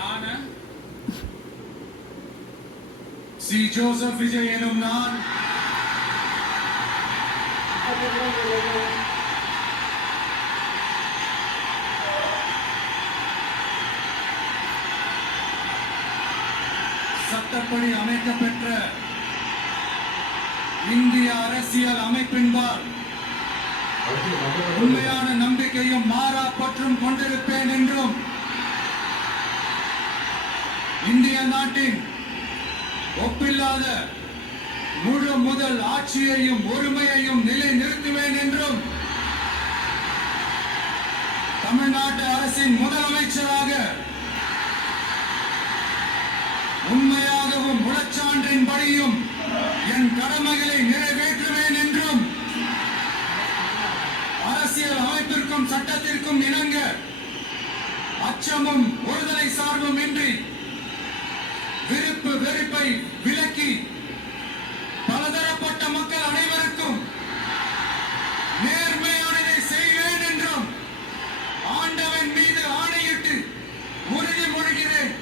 நான் C Joseph Vijay எனும் நான் சட்டப்படி அமைக்கப்பெற்ற இந்திய அரசியல் அமைப்பின்பால் உண்மையான நம்பிக்கையும் மாறா பற்றும் கொண்டிருப்பேன் என்றும் இந்திய நாட்டின் ஒப்பில்லாத முழு முதல் ஆட்சியையும் ஒருமையையும் நிலை நிறுத்துவேன் என்றும் தமிழ்நாட்டு அரசின் முதலமைச்சராக உண்மையாகவும் முழச்சான்றின்படியும் என் கடமைகளை நிறைவேற்றுவேன் என்றும் அரசியல் அமைப்பிற்கும் சட்டத்திற்கும் இணங்க அச்சமும் ஒருதலை சார்பும் இன்றி விருப்பு வெறுப்பை விலக்கி பலதரப்பட்ட மக்கள் அனைவருக்கும் நேர்மையானதை செய்வேன் என்றும் ஆண்டவன் மீது ஆணையிட்டு உறுதிமொழிகிறேன்.